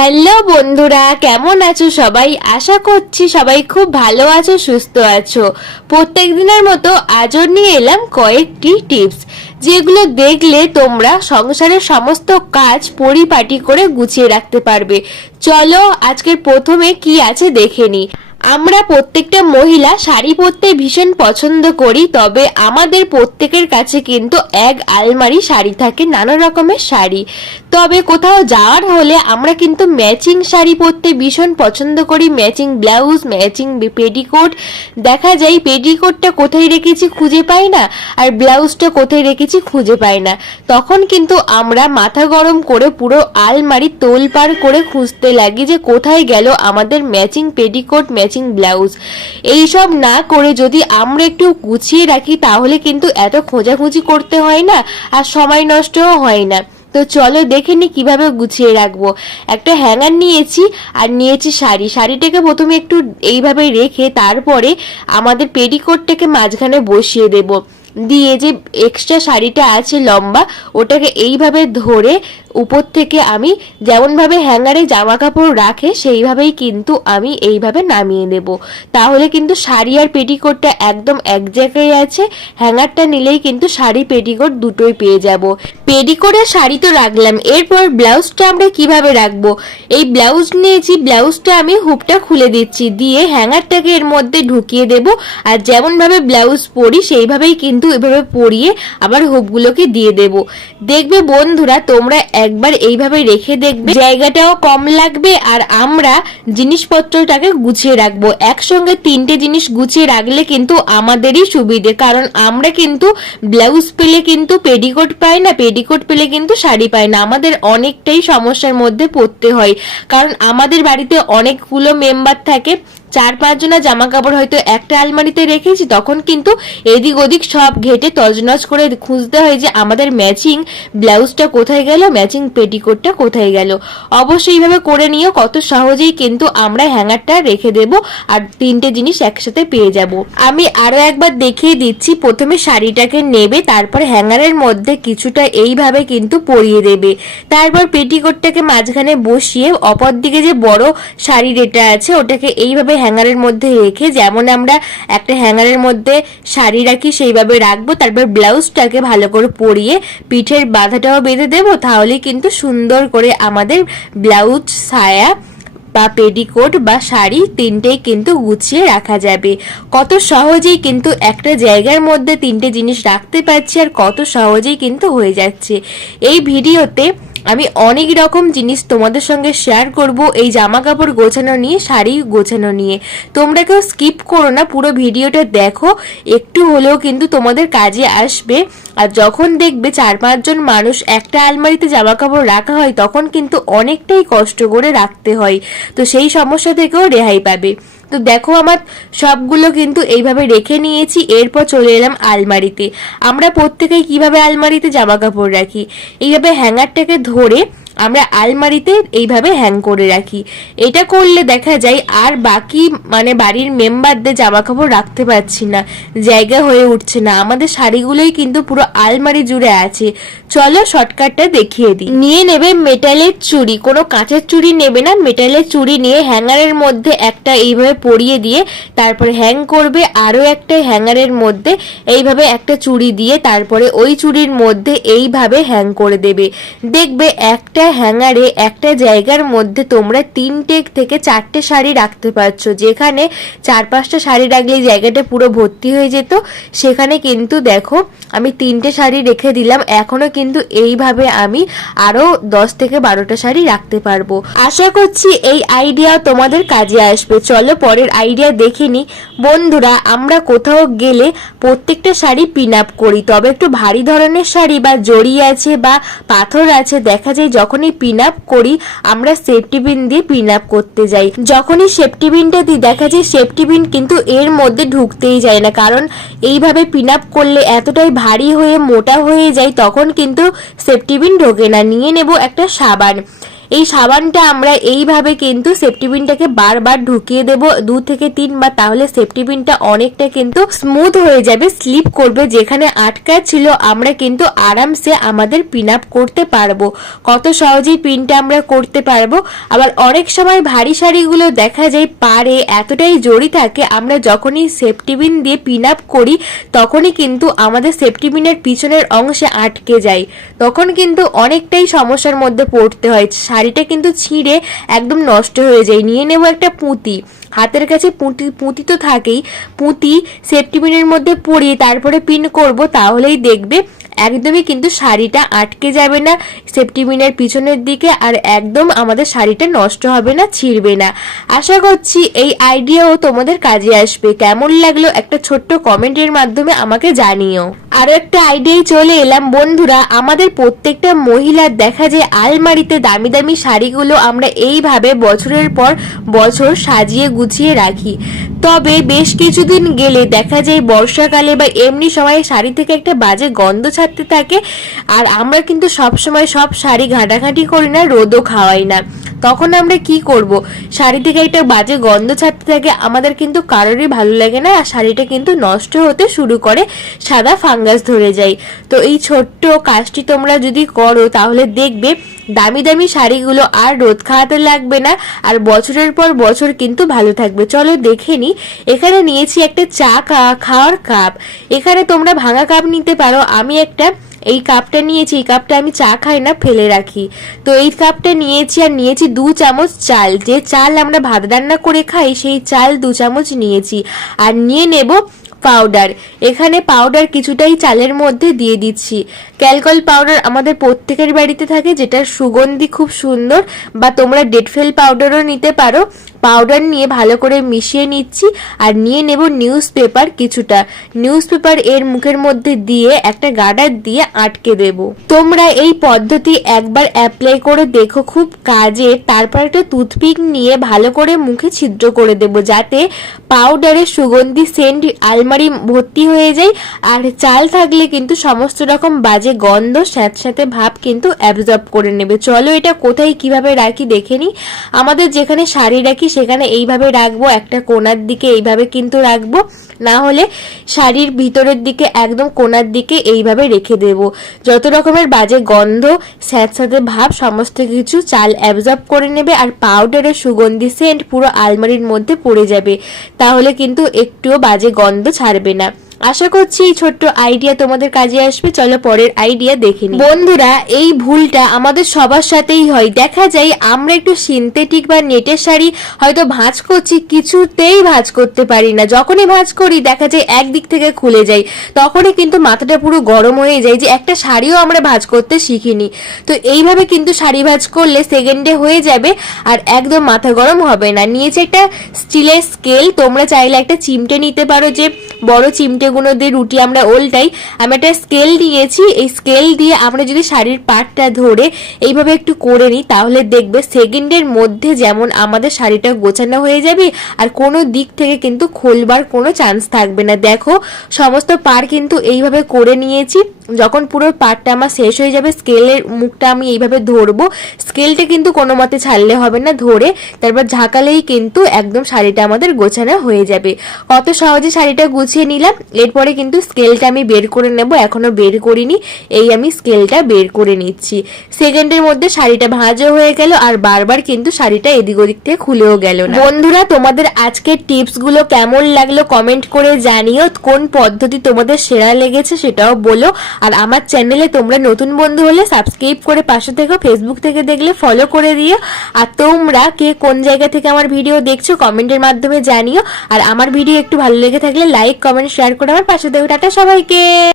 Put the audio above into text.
Hello বন্ধুরা, কেমন আছো সবাই? আশা করছি সবাই খুব ভালো আছো, সুস্থ আছো। প্রত্যেক দিনের মতো আজও নিয়ে এলাম কয়েকটি টিপস, যেগুলো দেখলে তোমরা সংসারের সমস্ত কাজ পরিপাটি করে গুছিয়ে রাখতে পারবে। চলো আজকের প্রথমে কি আছে দেখে নি আমরা প্রত্যেকটা মহিলা শাড়ি পরতে ভীষণ পছন্দ করি, তবে আমাদের প্রত্যেকের কাছে কিন্তু এক আলমারি শাড়ি থাকে, নানা রকমের শাড়ি। তবে কোথাও যাওয়ার হলে আমরা কিন্তু ম্যাচিং শাড়ি পরতে ভীষণ পছন্দ করি। Matching blouse, matching petticoat. দেখা যায় পেটিকোটটা কোথায় রেখেছি খুঁজে পাই না আর ব্লাউজটা কোথায় রেখেছি খুঁজে পাই না। তখন কিন্তু আমরা মাথা গরম করে পুরো আলমারি তোল তোলপাড় করে খুঁজতে লাগি যে কোথায় গেল আমাদের ম্যাচিং পেটিকোট, ম্যাচিং ব্লাউজ। এইসব না করে যদি আমরা একটু গুছিয়ে রাখি তাহলে কিন্তু এত খোঁজাখুঁজি করতে হয় না আর সময় নষ্টও হয় না। তো চলো দেখে নি কীভাবে গুছিয়ে রাখব। একটা হ্যাঙ্গার নিয়েছি আর নিয়েছি শাড়ি। শাড়িটাকে প্রথমে একটু এইভাবে রেখে তারপরে আমাদের পেটিকোটটাকে মাঝখানে বসিয়ে দেব। দিয়ে যে এক্সট্রা শাড়িটা আছে লম্বা, ওটাকে এইভাবে ধরে উপর থেকে আমি যেমনভাবে হ্যাঙ্গারে জামা কাপড় রাখে, সেইভাবেই কিন্তু আমি এইভাবে নামিয়ে নেব। তাহলে কিন্তু শাড়ি আর পেটিকোটটা একদম এক জায়গায় আছে, হ্যাঙ্গারটা নিলেই কিন্তু শাড়ি, পেটিকোট দুটোই পেয়ে যাব। পেটিকোট আর শাড়ি তো রাখলাম, এরপর ব্লাউজটা আমরা কীভাবে রাখব? এই ব্লাউজ নিয়েছি, ব্লাউজটা আমি হুপটা খুলে দিচ্ছি, দিয়ে হ্যাঙ্গারটাকে এর মধ্যে ঢুকিয়ে দেব, আর যেমনভাবে ব্লাউজ পরি, সেইভাবেই কিন্তু এভাবে পরিয়ে আবার হুপগুলোকে দিয়ে দেব। দেখবে বন্ধুরা, তোমরা একবার এইভাবে রেখে দেখবে, জায়গাটাও কম লাগবে আর আমরা জিনিসপত্রটাকে গুছিয়ে রাখব। একসঙ্গে তিনটে জিনিস গুছিয়ে রাখলে কিন্তু আমাদেরই সুবিধে, কারণ আমরা কিন্তু ব্লাউজ পেলে কিন্তু পেডিকোট পাই না পেডিকোট পেলে কিন্তু শাড়ি পাই না। আমাদের অনেকটাই সমস্যার মধ্যে পড়তে হয়, কারণ আমাদের বাড়িতে অনেকগুলো মেম্বার থাকে চার পাঁচজনা জামা কাপড় হয়তো একটা আলমারিতে রেখেছি, তখন কিন্তু এদিক ওদিক সব ঘেটে তজনজ করে খুঁজতে হয় যে আমাদের ম্যাচিং ব্লাউজটা কোথায় গেল, ম্যাচিং পেটিকোটটা কোথায় গেল। অবশ্যই এইভাবে করে নিও, কত সহজেই কিন্তু আমরা হ্যাঙ্গারটা রেখে দেব আর তিনটে জিনিস একসাথে পেয়ে যাব। আমি আরও একবার দেখিয়ে দিচ্ছি, প্রথমে শাড়িটাকে নেবে, তারপর হ্যাঙ্গারের মধ্যে কিছুটা এইভাবে কিন্তু পরিয়ে দেবে। তারপর পেটিকোটটাকে মাঝখানে বসিয়ে অপর দিকে যে বড় শাড়ি যেটা আছে, ওটাকে এইভাবে হ্যাঙ্গারের মধ্যে রেখে যেমন আমরা একটা হ্যাঙ্গারের মধ্যে শাড়ি রাখি, সেইভাবে রাখব। তারপর ব্লাউজটাকে ভালো করে পরিয়ে পিঠের বাঁধাটাও বেঁধে দেবো। তাহলে কিন্তু সুন্দর করে আমাদের ব্লাউজ, সায়া বা পেডিকোট বা শাড়ি তিনটেই কিন্তু গুছিয়ে রাখা যাবে। কত সহজেই কিন্তু একটা জায়গার মধ্যে তিনটে জিনিস রাখতে পারছি আর কত সহজেই কিন্তু হয়ে যাচ্ছে। এই ভিডিওতে আমি অনেক রকম জিনিস তোমাদের সঙ্গে শেয়ার করব, এই জামা কাপড় গোছানো নিয়ে, শাড়ি গোছানো নিয়ে। তোমরা কেউ স্কিপ করো না, পুরো ভিডিওটা দেখো, একটু হলেও কিন্তু তোমাদের কাজে আসবে। আর যখন দেখবে চার পাঁচজন মানুষ একটা আলমারিতে জামা কাপড় রাখা হয়, তখন কিন্তু অনেকটাই কষ্ট করে রাখতে হয়। তো সেই সমস্যা থেকেও রেহাই পাবে। তো দেখো আমার সবগুলো কিন্তু এইভাবে রেখে নিয়েছি, এরপর চলে এলাম আলমারিতে। আমরা প্রত্যেকেই কীভাবে আলমারিতে জামা কাপড় রাখি? এইভাবে হ্যাঙ্গারটাকে ধরে আমরা আলমারিতে এইভাবে হ্যাং করে রাখি। এটা করলে দেখা যায় আর বাকি মানে বাড়ির মেম্বারদের জামা কাপড় রাখতে পারছি না, জায়গা হয়ে উঠছে না। আমাদের শাড়িগুলোই কিন্তু পুরো আলমারি জুড়ে আছে। চলো শর্টকাটটা দেখিয়ে দিই। নিয়ে নেবে মেটালের চুড়ি। কোনো কাঁচের চুড়ি নেবে না। মেটালের চুড়ি নিয়ে হ্যাঙ্গারের মধ্যে একটা এইভাবে পরিয়ে দিয়ে তারপরে হ্যাং করবে আরও একটা হ্যাঙ্গারের মধ্যে। এইভাবে একটা চুড়ি দিয়ে তারপরে ওই চুড়ির মধ্যে এইভাবে হ্যাং করে দেবে। দেখবে একটা হ্যাঙ্গারে একটা জায়গার মধ্যে তোমরা তিনটে থেকে চারটে শাড়ি রাখতে পারছ। যেখানে চার পাঁচটা শাড়ি রাখলে জায়গাটা পুরো ভর্তি হয়ে যেত। সেখানে কিন্তু দেখো, আমি তিনটে শাড়ি রেখে দিলাম। এখনও কিন্তু এইভাবে আমি আরও দশ থেকে বারোটা শাড়ি রাখতে পারব। আশা করছি এই আইডিয়া তোমাদের কাজে আসবে। চলো পরের আইডিয়া দেখে নি। বন্ধুরা, আমরা কোথাও গেলে প্রত্যেকটা শাড়ি পিন আপ করি। তবে একটু ভারী ধরনের শাড়ি বা জড়ি আছে বা পাথর আছে, দেখা যায় যখনই পিন আপ করি, আমরা সেফটি বিন দিয়ে পিন আপ করতে যাই। যখনই সেফটি বিনটা দিই দেখা যায় সেফটি বিন কিন্তু এর মধ্যে ঢুকতেই যায় না। কারণ এইভাবে পিন আপ করলে এতটাই ভারী হয়ে, মোটা হয়ে যায়, তখন কিন্তু সেফটি বিন ঢোকে না। নিয়ে নেব একটা সাবান। এই সাবানটা আমরা এইভাবে কিন্তু সেফটি পিনটাকে বারবার ঢুকিয়ে দেব দু থেকে তিনবার তাহলে সেফটি পিনটা অনেকটা কিন্তু স্মুথ হয়ে যাবে স্লিপ করবে। যেখানে আটকা ছিল আমরা কিন্তু আরামসে আমাদের পিন আপ করতে পারব। কত সহজেই পিনটা আমরা করতে পারব। আবার অনেক সময় ভারী শাড়িগুলো দেখা যায় পারে এতটাই জড়ি থাকে, আমরা যখনই সেফটি পিন দিয়ে পিন আপ করি, তখনই কিন্তু আমাদের সেফটি পিনের পিছনের অংশে আটকে যায়। তখন কিন্তু অনেকটাই সমস্যার মধ্যে পড়তে হয়। শাড়িটা কিন্তু ছিঁড়ে একদম নষ্ট হয়ে যায়। নিয়ে নেব একটা পুঁতি। হাতের কাছে পুঁতি পুঁতি তো থাকেই। পুঁতি সেফটি পিনের মধ্যে পরিয়ে তারপরে পিন করব, তাহলেই দেখবে একদমই কিন্তু শাড়িটা আটকে যাবে না। সেফটি পিনের পিছনের দিকে আর একদম আমাদের শাড়িটা নষ্ট হবে না, ছিঁড়বে না। আশা করছি এই আইডিয়াও তোমাদের কাজে আসবে। কেমন লাগল একটা ছোট্ট কমেন্টের মাধ্যমে আমাকে জানিও। আরও একটা আইডিয়ায় চলে এলাম। বন্ধুরা, আমাদের প্রত্যেকটা মহিলার দেখা যায় আলমারিতে দামি দামি শাড়িগুলো আমরা এইভাবে বছরের পর বছর সাজিয়ে গুছিয়ে রাখি। তবে বেশ কিছুদিন গেলে দেখা যায় বর্ষাকালে বা এমনি সময় শাড়ি থেকে একটা বাজে গন্ধ ছাড়তে থাকে আর আমরা কিন্তু সব সময় সব শাড়ি ঘাটাঘাটি করি না, রোদও খাওয়াই না। তখন আমরা কি করব? শাড়ি থেকে একটা বাজে গন্ধ ছাড়তে থাকে, আমাদের কিন্তু কারোরই ভালো লাগে না আর শাড়িটা কিন্তু নষ্ট হতে শুরু করে, সাদা ফাঙ্গাস ধরে যায়। তো এই ছোট্ট কাজটি তোমরা যদি করো, তাহলে দেখবে দামি দামি শাড়িগুলো আর রোদ খাওয়াতে লাগবে না, আর বছরের পর বছর কিন্তু ভালো থাকবে। চলো দেখে নি, এখানে নিয়েছি একটা চা খাওয়ার কাপ। এখানে তোমরা ভাঙা কাপ নিতে পারো। আমি একটা, এই কাপটা নিয়েছি, এই কাপটা আমি চা খাই না, ফেলে রাখি। তো এই কাপটা নিয়েছি আর নিয়েছি দু চামচ চাল। যে চাল আমরা ভাত রান্না করে খাই, সেই চাল দু চামচ নিয়েছি। আর নিয়ে নেব পাউডার এখানে পাউডার কিছুটাই চালের মধ্যে দিয়ে দিচ্ছি। ক্যালকল পাউডার আমাদের প্রত্যেকের বাড়িতে থাকে, যেটার সুগন্ধি খুব সুন্দর, বা তোমরা ডেটফেল পাউডারও নিতে পারো। পাউডার নিয়ে ভালো করে মিশিয়ে নিচ্ছি আর নিয়ে নেব নিউজ পেপার কিছুটা। নিউজ পেপার এর মুখের মধ্যে দিয়ে একটা গার্ডার দিয়ে আটকে দেব। তোমরা এই পদ্ধতি একবার অ্যাপ্লাই করে দেখো খুব কাজে। তারপর একটা টুথপিক নিয়ে ভালো করে মুখে ছিদ্র করে দেব যাতে পাউডারের সুগন্ধি সেন্ট আলমারি ভর্তি হয়ে যায়। আর চাল থাকলে কিন্তু সমস্ত রকম বাজে গন্ধ, স্যাঁতস্যাঁতে ভাব কিন্তু অ্যাবজর্ব করে নেবে। চলো এটা কোথায় কীভাবে রাখি দেখে নি আমাদের যেখানে শাড়ি রাখি সেখানে এইভাবে রাখব, একটা কোনার দিকে এইভাবে কিন্তু রাখব। না হলে শাড়ির ভিতরের দিকে একদম কোনার দিকে এইভাবে রেখে দেব। যত রকমের বাজে গন্ধ স্যাঁতস্যাঁতে ভাব, সমস্ত কিছু চাল অ্যাবজর্ব করে নেবে আর পাউডারের সুগন্ধি সেন্ট পুরো আলমারির মধ্যে পড়ে যাবে। তাহলে কিন্তু একটুও বাজে গন্ধ ছাড়বে না। আশা করছি এই ছোট্ট আইডিয়া তোমাদের কাজে আসবে। চলো পরের আইডিয়া দেখে নিই। বন্ধুরা, এই ভুলটা আমাদের সবার সাথেই হয়। দেখা যায় আমরা একটু সিনথেটিক বা নেটের শাড়ি হয়তো ভাঁজ করছি, কিছুতেই ভাঁজ করতে পারি না। যখনই ভাঁজ করি, দেখা যায় একদিক থেকে খুলে যায়। তখনই কিন্তু মাথাটা পুরো গরম হয়ে যায় যে একটা শাড়িও আমরা ভাঁজ করতে শিখিনি। তো এইভাবে কিন্তু শাড়ি ভাঁজ করলে সেকেন্ডে হয়ে যাবে আর একদম মাথা গরম হবে না। নিয়েছে একটা স্টিলের স্কেল তোমরা চাইলে একটা চিমটে নিতে পারো যে বড় চিমটেগুলো দিয়ে রুটি আমরা ওল্টাই। আমি একটা স্কেল নিয়েছি, এই স্কেল দিয়ে আমরা যদি শাড়ির পাটটা ধরে এইভাবে একটু করে নিই, তাহলে দেখবে সেকেন্ডের মধ্যে যেমন আমাদের শাড়িটা গোছানো হয়ে যাবে, আর কোনো দিক থেকে কিন্তু খোলবার কোনো চান্স থাকবে না। দেখো, সমস্ত পার কিন্তু এইভাবে করে নিয়েছি। যখন পুরো পাটটা আমার শেষ হয়ে যাবে, স্কেলের মুখটা আমি এইভাবে ধরবো। স্কেলটা কিন্তু কোনো মতে ছাড়লে হবে না, ধরে তারপর ঝাঁকালেই কিন্তু একদম শাড়িটা আমাদের গোছানো হয়ে যাবে। কত সহজে শাড়িটা গুছিয়ে নিলাম, এরপরে কিন্তু স্কেলটা আমি বের করে নেব, এখনও বের করিনি, এই আমি স্কেলটা বের করে নিচ্ছি। সেকেন্ডের মধ্যে শাড়িটা ভাঁজও হয়ে গেল, আর বারবার কিন্তু শাড়িটা এদিক ওদিক থেকে খুলেও গেল না। বন্ধুরা, তোমাদের আজকের টিপসগুলো কেমন লাগল কমেন্ট করে জানিও, কোন পদ্ধতি তোমাদের সেরা লেগেছে সেটাও বলো। আর আমার চ্যানেলে তোমরা নতুন বন্ধু হলে সাবস্ক্রাইব করে পাশে থেকো ফেসবুক থেকে দেখলে ফলো করে দিও। আর তোমরা কে কোন জায়গা থেকে আমার ভিডিও দেখছ কমেন্টের মাধ্যমে জানিও। আর আমার ভিডিও একটু ভালো লেগে থাকলে লাইক কমেন্ট শেয়ার করে আমার পাশে দেখো টাটা সবাইকে!